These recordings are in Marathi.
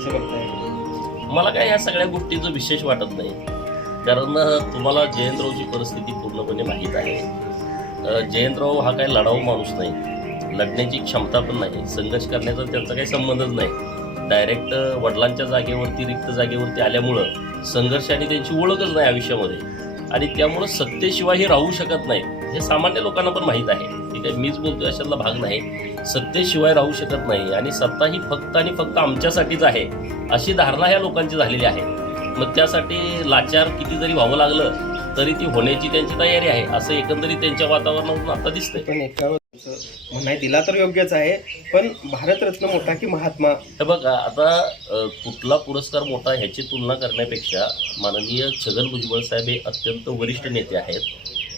कसं करताय? मला काय या सगळ्या गोष्टीचं विशेष वाटत नाही. कारण तुम्हाला जयंतरावची परिस्थिती पूर्णपणे माहीत आहे. जयंतराव हा काही लढाऊ माणूस नाही. लढण्याची क्षमता पण नाही. संघर्ष करण्याचा त्यांचा काही संबंधच नाही. डायरेक्ट वडिलांच्या जागेवरती रिक्त जागेवरती आल्यामुळं संघर्ष आणि त्यांची ओळखच नाही आयुष्यामध्ये. आणि त्यामुळं सत्तेशिवाय हे राहू शकत नाही. हे सामान्य लोकांना पण माहीत आहे. ठीक आहे. मीच बोलतोय अशातला भाग नाही. सत्तेशिवाय राहू शकत नाही. आणि सत्ता ही फक्त आणि फक्त आमच्यासाठीच आहे अशी धारणा ह्या लोकांची झालेली आहे. मग त्यासाठी लाचार किती जरी व्हावं लागलं तरी ती होण्याची त्यांची तयारी आहे. असं एकंदरीत त्यांच्या वातावरणातून आता दिसतंय. पण म्हणणं आहे दिला तर योग्यच आहे पण भारतरत्न मोठा की महात्मा? हे बघा आता कुठला पुरस्कार मोठा ह्याची तुलना करण्यापेक्षा माननीय छगन भुजबळ साहेब हे अत्यंत वरिष्ठ नेते आहेत.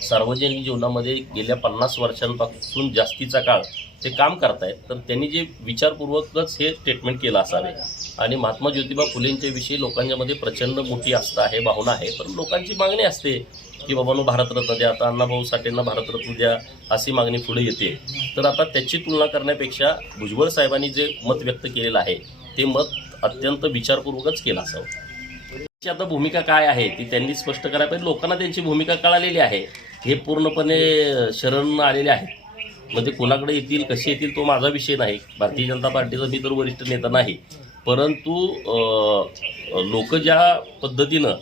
सार्वजनिक जीवनामध्ये गेल्या पन्नास वर्षांपासून जास्तीचा काळ ते काम करतायत तर त्यांनी जे विचारपूर्वकच हे स्टेटमेंट केलं असावे. आणि महात्मा ज्योतिबा फुलेंच्या विषयी लोकांच्यामध्ये प्रचंड मोठी आस्था आहे भावना आहे. पण लोकांची मागणी असते की बाबांनो भारतरत्न द्या आता अण्णाभाऊ साठेंना भारतरत्न द्या अशी मागणी पुढे येते. तर आता त्याची तुलना करण्यापेक्षा भुजबळ साहेबांनी जे मत व्यक्त केलेलं आहे ते मत अत्यंत विचारपूर्वकच केलं असावं. त्याची आता भूमिका काय आहे ती त्यांनी स्पष्ट करायला पाहिजे. लोकांना त्यांची भूमिका कळालेली आहे. हे पूर्णपणे शरण आलेले आहेत. म्हणजे कोणाकडे येतील कसे येतील तो माझा विषय नाही. भारतीय जनता पार्टीचा मी तर वरिष्ठ नेता नाही. परंतु लोक ज्या पद्धतीनं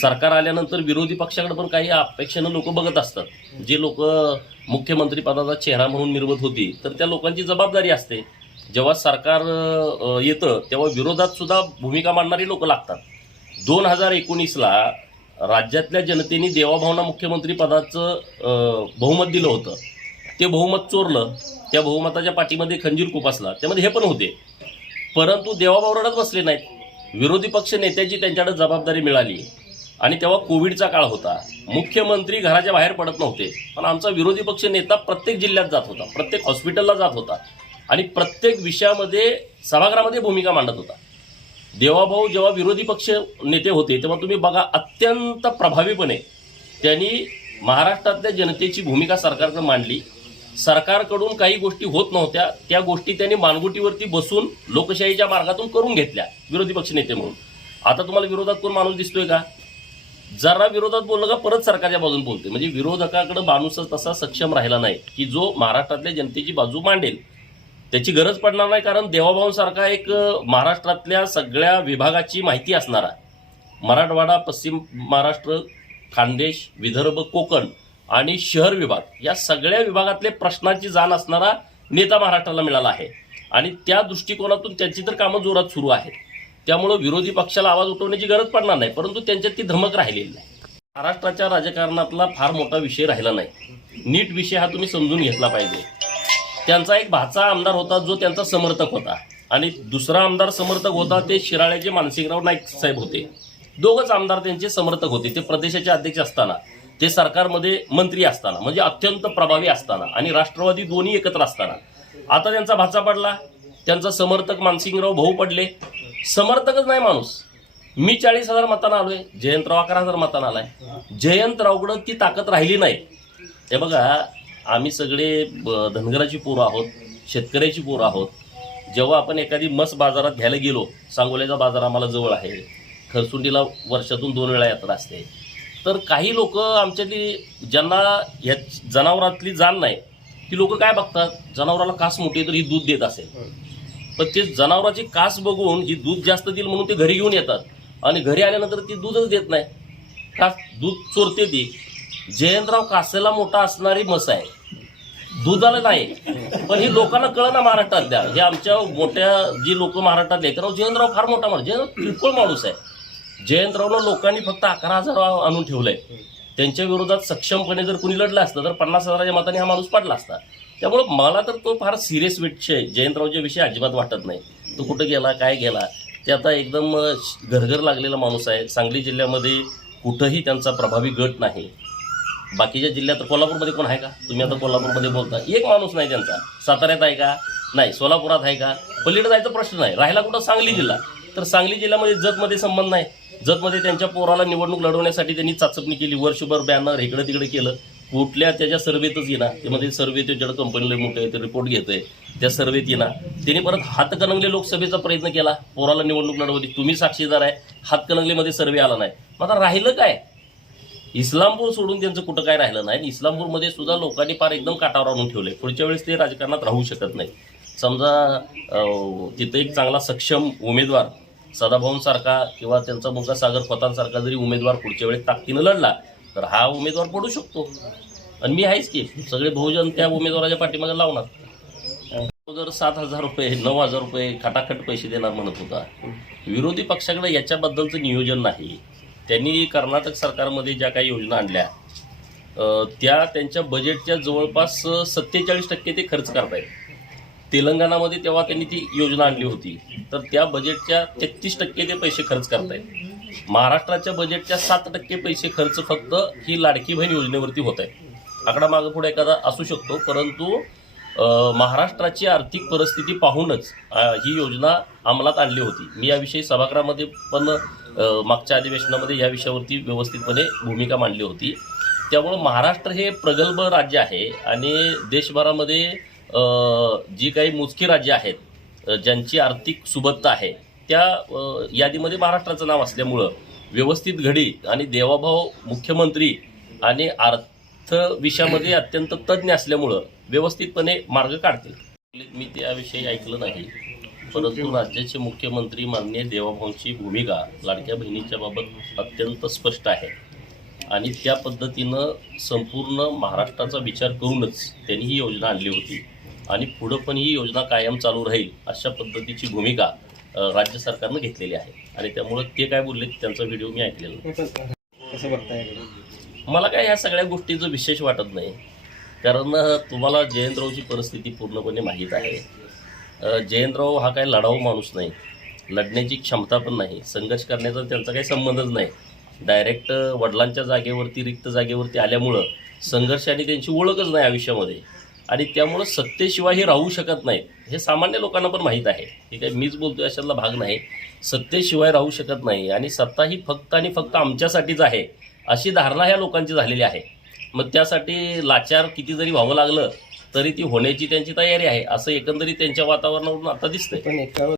सरकार आल्यानंतर विरोधी पक्षाकडे पण काही अपेक्षेनं लोक बघत असतात. जे लोक मुख्यमंत्री पदाचा चेहरा म्हणून मिरवत होती तर त्या लोकांची जबाबदारी असते. जेव्हा सरकार येतं तेव्हा विरोधात सुद्धा भूमिका मांडणारी लोक लागतात. दोन हजार एकोणीसला राज्यातल्या जनतेने देवाभावना मुख्यमंत्री पदाचं बहुमत दिलं होतं. ते बहुमत चोरलं. त्या बहुमताच्या पाठीमध्ये खंजीर कुपासला त्यामध्ये हे पण होते. परंतु देवाभावनाच बसले नाहीत. विरोधी पक्ष नेत्याची त्यांच्याकडे जबाबदारी मिळाली. आणि तेव्हा कोविडचा काळ होता. मुख्यमंत्री घराच्या बाहेर पडत नव्हते. पण आमचा विरोधी पक्ष नेता प्रत्येक जिल्ह्यात जात होता. प्रत्येक हॉस्पिटलला जात होता. आणि प्रत्येक विषयामध्ये सभागृहामध्ये भूमिका मांडत होता. देवाभाऊ जेव्हा विरोधी पक्ष नेते होते तेव्हा तुम्ही बघा अत्यंत प्रभावीपणे त्यांनी महाराष्ट्रातल्या जनतेची भूमिका सरकारकडे मांडली. सरकारकडून काही गोष्टी होत नव्हत्या. त्या गोष्टी त्यांनी मानगुटीवरती बसून लोकशाहीच्या मार्गातून करून घेतल्या विरोधी पक्ष नेते म्हणून. आता तुम्हाला विरोधात कोण माणूस दिसतोय का? जरा विरोधात बोललं का परत सरकारच्या बाजून बोलते म्हणजे विरोधकाकडे माणूसच तसा सक्षम राहिला नाही की जो महाराष्ट्रातल्या जनतेची बाजू मांडेल. त्याची गरज पडणार नाही कारण देवाभाऊंसारखा एक महाराष्ट्रातल्या सगळ्या विभागाची माहिती असणारा मराठवाडा पश्चिम महाराष्ट्र खानदेश विदर्भ कोकण आणि शहर विभाग या सगळ्या विभागातले प्रश्नांची जाण असणारा नेता महाराष्ट्राला मिळाला आहे. आणि त्या दृष्टिकोनातून त्यांची तर कामं जोरात सुरू आहेत. त्यामुळं विरोधी पक्षाला आवाज उठवण्याची गरज पडणार नाही परंतु त्यांच्यात ती धमक राहिलेली नाही. महाराष्ट्राच्या राजकारणातला फार मोठा विषय राहिला नाही. नीट विषय हा तुम्ही समजून घेतला पाहिजे. त्यांचा एक भाचा आमदार होता जो त्यांचा समर्थक होता. आणि दुसरा आमदार समर्थक होता ते शिराळ्याचे मानसिंगराव नाईक साहेब होते. दोघंच आमदार त्यांचे समर्थक होते. ते प्रदेशाचे अध्यक्ष असताना ते सरकारमध्ये मंत्री असताना म्हणजे अत्यंत प्रभावी असताना आणि राष्ट्रवादी दोन्ही एकत्र असताना. आता त्यांचा भाचा पडला. त्यांचा समर्थक मानसिंगराव भाऊ पडले. समर्थकच नाही माणूस. मी चाळीस हजार मतांना आलोय. जयंतराव अकरा हजार मतांना आलाय. जयंतरावकडं ती ताकद राहिली नाही. हे बघा आम्ही सगळे ब- धनगराची पोरं आहोत शेतकऱ्याची पोरं आहोत. जेव्हा आपण एखादी मस बाजारात घ्यायला गेलो सांगोल्याचा बाजार आम्हाला जवळ आहे. खरसुंडीला वर्षातून दोन वेळा यात्रा असते. तर काही लोक आमच्यातली ज्यांना ह्या जनावरातली जाण नाही ती लोक काय बघतात? जनावराला कास मोठी तर ही दूध देत असेल. पण ते जनावराची कास बघून ही दूध जास्त देईल म्हणून ते घरी घेऊन येतात. आणि घरी आल्यानंतर ती दूधच देत नाही. का दूध चोरते ती. जयंतराव कासेला मोठा असणारी मस आहे. दुधाला नाही पण ही लोकांना कळना महाराष्ट्रातल्या हे आमच्या मोठ्या जी लोक महाराष्ट्रातले आहेत, जयंतराव फार मोठा माणूस जयंत किरकोळ माणूस आहे. जयंतरावनं लोकांनी फक्त अकरा हजार आणून ठेवलंय. त्यांच्या विरोधात सक्षमपणे जर कुणी लढलं असतं तर पन्नास हजाराच्या मताने हा माणूस पडला असता. त्यामुळं मला तर तो फार सिरियस विषय जयंतरावच्या विषयी अजिबात वाटत नाही. तो कुठं गेला काय गेला? ते आता एकदम घरघर लागलेला माणूस आहे. सांगली जिल्ह्यामध्ये कुठंही त्यांचा प्रभावी गट नाही. बाकीच्या जिल्ह्यात कोल्हापूरमध्ये कोण आहे का? तुम्ही आता कोल्हापूरमध्ये बोलता. एक माणूस नाही त्यांचा. साताऱ्यात आहे का? नाही. सोलापुरात आहे का? पलीकडे जायचा प्रश्न नाही. राहिला कुठं? सांगली जिल्हा. तर सांगली जिल्ह्यामध्ये जतमध्ये संबंध नाही. जतमध्ये त्यांच्या पोराला निवडणूक लढवण्यासाठी त्यांनी चाचपणी केली. वर्षभर बॅनर इकडे तिकडे केलं. कुठल्या त्याच्या सर्वेतच येणार ते मध्ये सर्वे त्याच्याकडे कंपनीला मोठं आहे ते रिपोर्ट घेतोय. त्या सर्वेत येणार त्यांनी परत हातकणंगले लोकसभेचा प्रयत्न केला. पोराला निवडणूक लढवली. तुम्ही साक्षीदार आहे. हातकणंगलेमध्ये सर्वे आला नाही. मग आता राहिलं काय? इस्लामपूर सोडून त्यांचं कुठं काय राहिलं नाही. इस्लामपूरमध्ये सुद्धा लोकांनी फार एकदम काटावर आणून ठेवले पुढच्या वेळेस ते राजकारणात राहू शकत नाही. समजा तिथं एक चांगला सक्षम उमेदवार सदाभाऊंसारखा किंवा त्यांचा मुलगा सागर खोतांसारखा जरी उमेदवार पुढच्या वेळेस ताकदीनं लढला तर हा उमेदवार पडू शकतो. आणि मी आहेच की सगळे बहुजन त्या उमेदवाराच्या पाठीमागे लावणार. अगोदर सात हजार रुपये नऊ हजार रुपये खटाखट पैसे देणार म्हणत होता. विरोधी पक्षाकडे याच्याबद्दलचं नियोजन नाही. त्यांनी कर्नाटक सरकारमध्ये ज्या काही योजना आणल्या त्या त्यांच्या बजेटच्या जवळपास सत्तेचाळीस टक्के ते खर्च करतायत. तेलंगणामध्ये तेव्हा त्यांनी ती योजना आणली होती तर त्या बजेटच्या तेहतीस टक्के ते पैसे खर्च करतायत. महाराष्ट्राच्या बजेटच्या सात टक्के पैसे खर्च फक्त ही लाडकी बहीण योजनेवरती होत आहे आकडा मागं पुढे एखादा असू शकतो परंतु महाराष्ट्राची आर्थिक परिस्थिती पाहूनच ही योजना अंमलात आणली होती. मी याविषयी सभागृहामध्ये पण मागच्या अधिवेशनामध्ये या विषयावरती व्यवस्थितपणे भूमिका मांडली होती. त्यामुळं महाराष्ट्र हे प्रगल्भ राज्य आहे आणि देशभरामध्ये जी काही मोजकी राज्य आहेत ज्यांची आर्थिक सुबत्ता आहे त्या यादीमध्ये महाराष्ट्राचं नाव असल्यामुळं व्यवस्थित घडी आणि देवाभाव मुख्यमंत्री आणि अर्थ विषयामध्ये अत्यंत तज्ज्ञ असल्यामुळं व्यवस्थितपणे मार्ग काढतील. मी त्याविषयी ऐकलं नाही. परंतु राज्याचे मुख्यमंत्री माननीय देवाभाऊंची भूमिका लाडक्या बहिणीच्या बाबत अत्यंत स्पष्ट आहे. आणि त्या पद्धतीनं संपूर्ण महाराष्ट्राचा विचार करूनच त्यांनी ही योजना आणली होती. आणि पुढं पण ही योजना कायम चालू राहील अशा पद्धतीची भूमिका राज्य सरकारनं घेतलेली आहे. आणि त्यामुळं ते काय बोलले त्यांचा व्हिडिओ मी ऐकलेला? मला काय ह्या सगळ्या गोष्टीचं विशेष वाटत नाही. कारण तुम्हाला जयंतरावची परिस्थिती पूर्णपणे माहीत आहे. जयंतराव हा काही लढाऊ माणूस नाही. लढण्याची क्षमता पण नाही. संघर्ष करण्याचा त्यांचा काही संबंधच नाही. डायरेक्ट वडिलांच्या जागेवरती रिक्त जागेवरती आल्यामुळं संघर्षाने त्यांची ओळखच नाही आयुष्यामध्ये. आणि त्यामुळं सत्तेशिवायही राहू शकत नाहीत. हे सामान्य लोकांना पण माहीत आहे. हे काही मीच बोलतोय अशातला भाग नाही. सत्तेशिवाय राहू शकत नाही. आणि सत्ता ही फक्त आणि फक्त आमच्यासाठीच आहे अशी धारणा ह्या लोकांची झालेली आहे. मग त्यासाठी लाचार किती जरी व्हावं लागलं तरी ती होण्याची त्यांची तयारी आहे. असं एकंदरीत त्यांच्या वातावरणावरून आता दिसतंय. पण एका